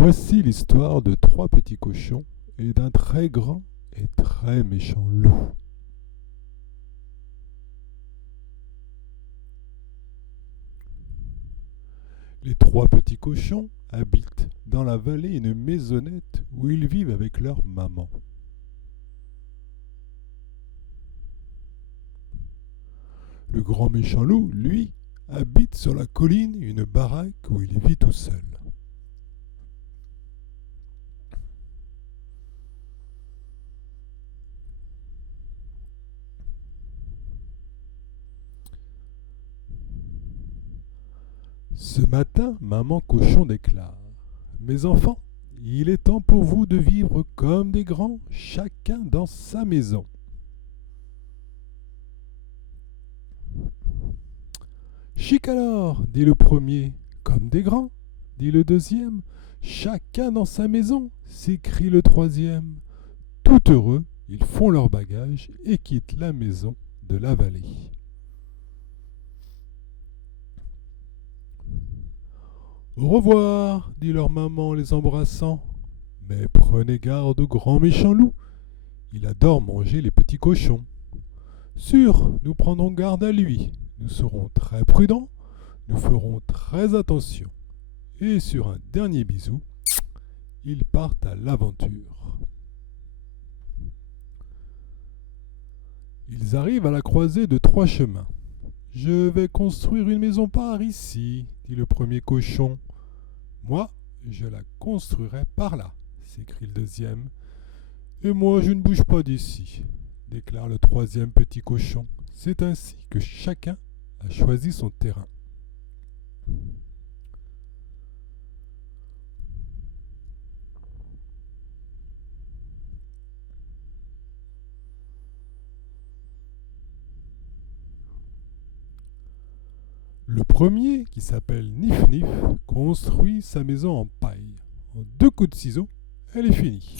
Voici l'histoire de trois petits cochons et d'un très grand et très méchant loup. Les trois petits cochons habitent dans la vallée une maisonnette où ils vivent avec leur maman. Le grand méchant loup, lui, habite sur la colline une baraque où il vit tout seul. Ce matin, maman cochon déclare: Mes enfants, il est temps pour vous de vivre comme des grands, chacun dans sa maison. Chic alors, dit le premier. Comme des grands, dit le deuxième. Chacun dans sa maison, s'écrie le troisième. Tout heureux, ils font leur bagage et quittent la maison de la vallée. Au revoir, dit leur maman en les embrassant. Mais prenez garde au grand méchant loup. Il adore manger les petits cochons. Sûr, nous prendrons garde à lui. Nous serons très prudents. Nous ferons très attention. Et sur un dernier bisou, ils partent à l'aventure. Ils arrivent à la croisée de trois chemins. Je vais construire une maison par ici, dit le premier cochon. Moi, je la construirai par là, s'écrie le deuxième. Et moi, je ne bouge pas d'ici, déclare le troisième petit cochon. C'est ainsi que chacun a choisi son terrain. Le premier, qui s'appelle Nif Nif, construit sa maison en paille. En 2 coups de ciseaux, elle est finie.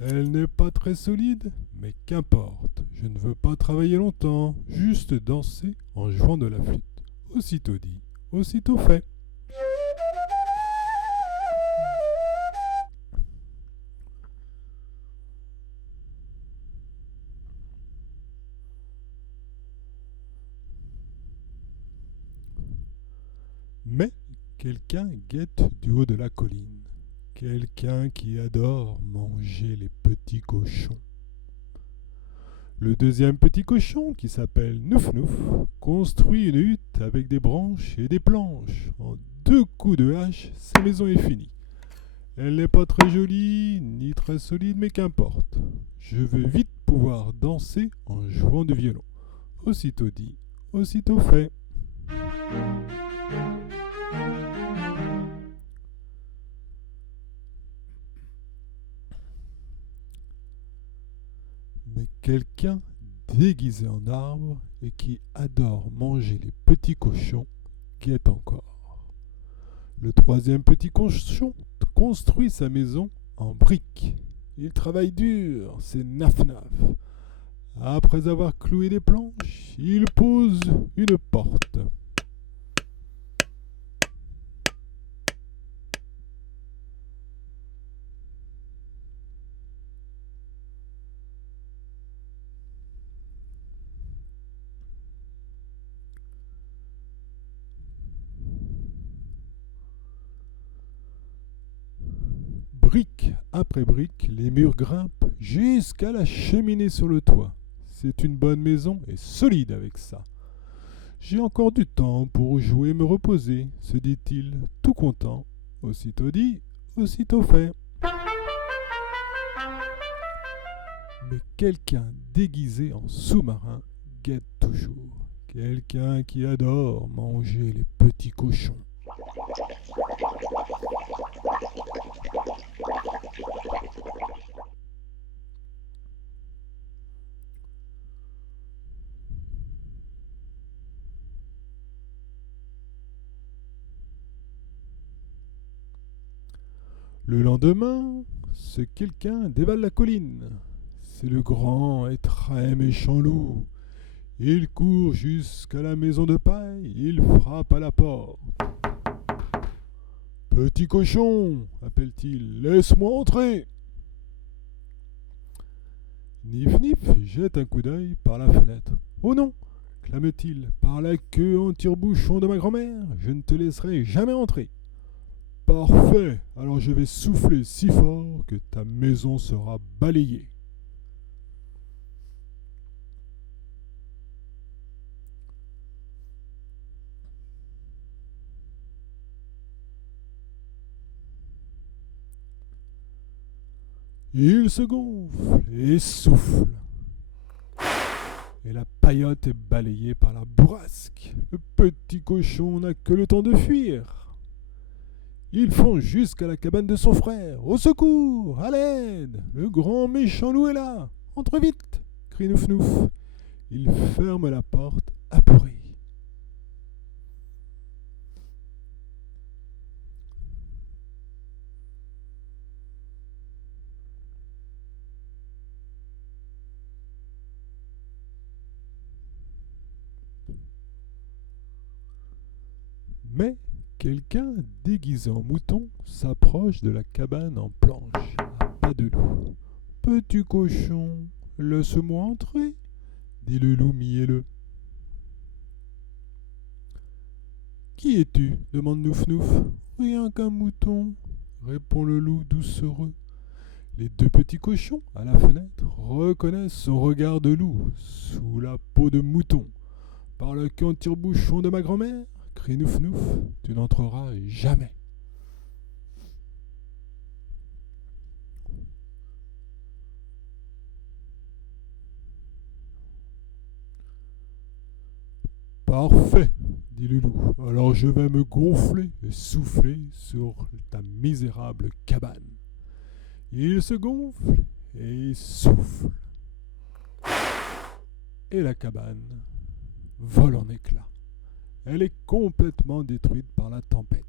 Elle n'est pas très solide, mais qu'importe. Je ne veux pas travailler longtemps, juste danser en jouant de la flûte. Aussitôt dit, aussitôt fait. Mais quelqu'un guette du haut de la colline. Quelqu'un qui adore manger les petits cochons. Le deuxième petit cochon, qui s'appelle Nouf Nouf, construit une hutte avec des branches et des planches. En 2 coups de hache, sa maison est finie. Elle n'est pas très jolie, ni très solide, mais qu'importe. Je veux vite pouvoir danser en jouant du violon. Aussitôt dit, aussitôt fait. Mais quelqu'un déguisé en arbre et qui adore manger les petits cochons guette encore. Le troisième petit cochon construit sa maison en briques. Il travaille dur, c'est Naf-Naf. Après avoir cloué des planches, il pose une porte. Brique après brique, les murs grimpent jusqu'à la cheminée sur le toit. C'est une bonne maison et solide avec ça. J'ai encore du temps pour jouer et me reposer, se dit-il, tout content. Aussitôt dit, aussitôt fait. Mais quelqu'un déguisé en sous-marin guette toujours. Quelqu'un qui adore manger les petits cochons. Le lendemain, ce quelqu'un dévale la colline. C'est le grand et très méchant loup. Il court jusqu'à la maison de paille, il frappe à la porte. Petit cochon, appelle-t-il, laisse-moi entrer. Nif Nif jette un coup d'œil par la fenêtre. Oh non, clame-t-il, par la queue en tire-bouchon de ma grand-mère, je ne te laisserai jamais entrer. Parfait, alors je vais souffler si fort que ta maison sera balayée. Il se gonfle et souffle. Et la paillote est balayée par la bourrasque. Le petit cochon n'a que le temps de fuir. Il fonce jusqu'à la cabane de son frère. Au secours, à l'aide, le grand méchant loup est là. Entre vite, crie Nouf Nouf. Il ferme la porte, apeuré. Mais quelqu'un déguisé en mouton s'approche de la cabane en planche, à pas de loup. Petit cochon, laisse-moi entrer, dit le loup mielleux. Qui es-tu demande Nouf Nouf. Rien qu'un mouton, répond le loup doucereux. Les deux petits cochons, à la fenêtre, reconnaissent son regard de loup sous la peau de mouton. Par le queue en tire-bouchon de ma grand-mère, crie Nouf Nouf, tu n'entreras jamais. Parfait, dit le loup. Alors je vais me gonfler et souffler sur ta misérable cabane. Il se gonfle et souffle. Et la cabane vole en éclats. Elle est complètement détruite par la tempête.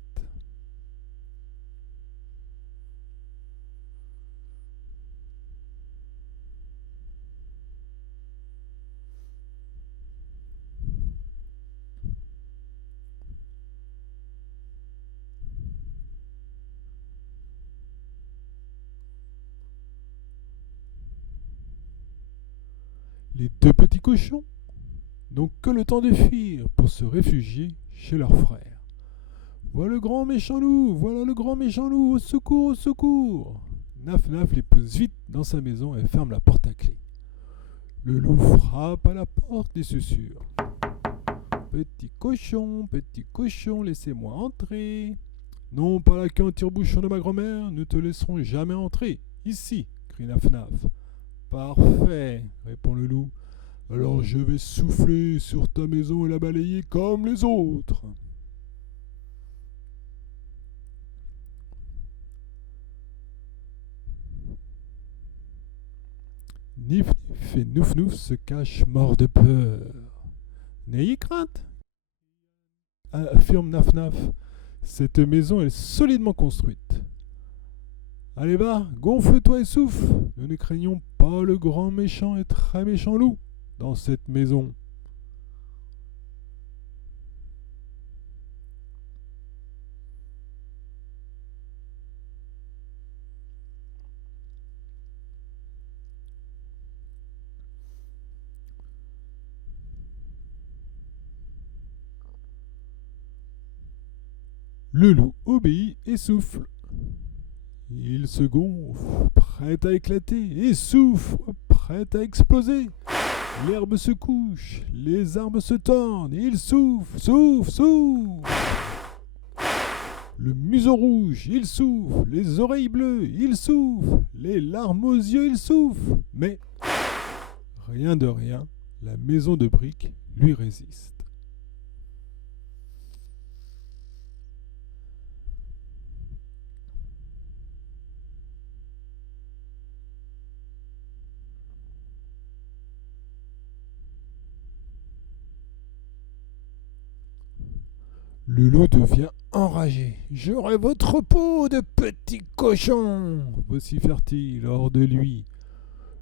Les deux petits cochons n'ont que le temps de fuir pour se réfugier chez leur frère. Voilà le grand méchant loup, voilà le grand méchant loup, au secours, au secours. Naf Naf les pousse vite dans sa maison et ferme la porte à clé. Le loup frappe à la porte et susurre. Petit cochon, laissez-moi entrer. Non, pas la queue en tire-bouchon de ma grand-mère, nous te laisserons jamais entrer. Ici, crie Naf Naf. Parfait, répond le loup. Alors je vais souffler sur ta maison et la balayer comme les autres. Nif Nif et Nouf Nouf se cachent morts de peur. N'ayez crainte, affirme Naf Naf. Cette maison est solidement construite. Allez va, gonfle-toi et souffle. Nous ne craignons pas le grand méchant et très méchant loup dans cette maison. Le loup obéit et souffle. Il se gonfle, prêt à éclater, et souffle, prêt à exploser. L'herbe se couche, les arbres se tordent, et il souffle, souffle, souffle. Le museau rouge, il souffle, les oreilles bleues, il souffle, les larmes aux yeux, il souffle. Mais, rien de rien, la maison de briques lui résiste. Le loup devient enragé. « J'aurai votre peau de petit cochon !» vocifère-t-il hors de lui.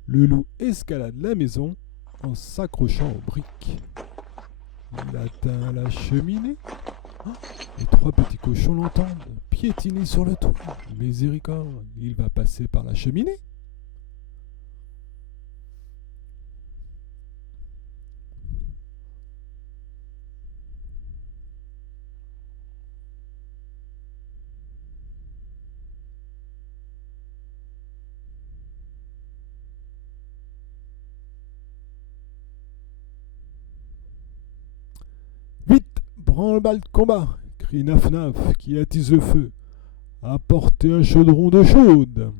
Le loup escalade la maison en s'accrochant aux briques. Il atteint la cheminée. Les trois petits cochons l'entendent. piétiner sur le toit. Miséricorde, il va passer par la cheminée. Vite, branle-bas de combat, crie Naf-Naf qui attise le feu. Apportez un chaudron d'eau chaude.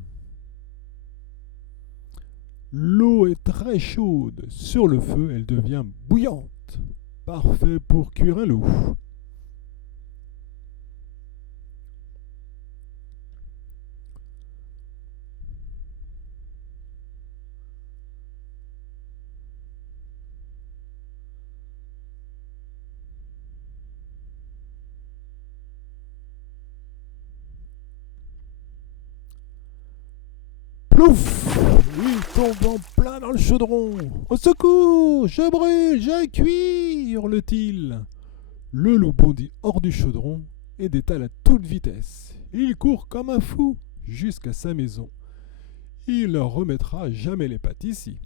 L'eau est très chaude. Sur le feu, elle devient bouillante. Parfait pour cuire un loup. Plouf! Il tombe en plein dans le chaudron. Au secours! Je brûle, je cuis! Hurle-t-il. Le loup bondit hors du chaudron et détale à toute vitesse. Il court comme un fou jusqu'à sa maison. Il ne remettra jamais les pattes ici.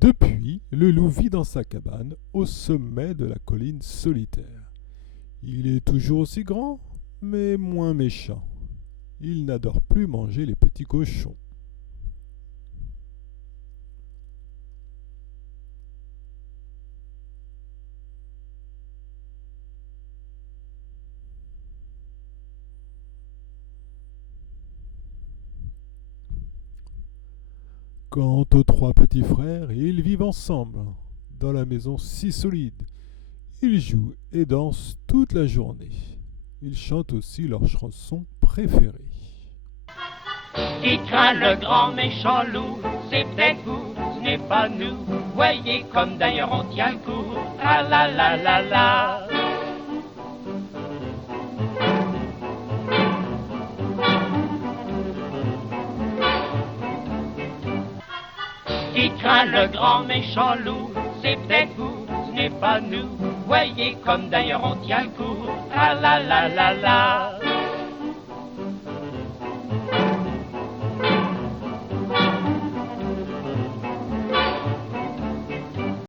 Depuis, le loup vit dans sa cabane au sommet de la colline solitaire. Il est toujours aussi grand, mais moins méchant. Il n'adore plus manger les petits cochons. Quant aux trois petits frères, ils vivent ensemble, dans la maison si solide. Ils jouent et dansent toute la journée. Ils chantent aussi leurs chansons préférées. Qui craint le grand méchant loup, c'est peut-être vous, ce n'est pas nous. Voyez comme d'ailleurs on tient le coup. Ah la la la la. Qui craint le grand méchant loup, c'est peut-être vous, ce n'est pas nous. Voyez comme d'ailleurs on tient le coup. Ah la la la la.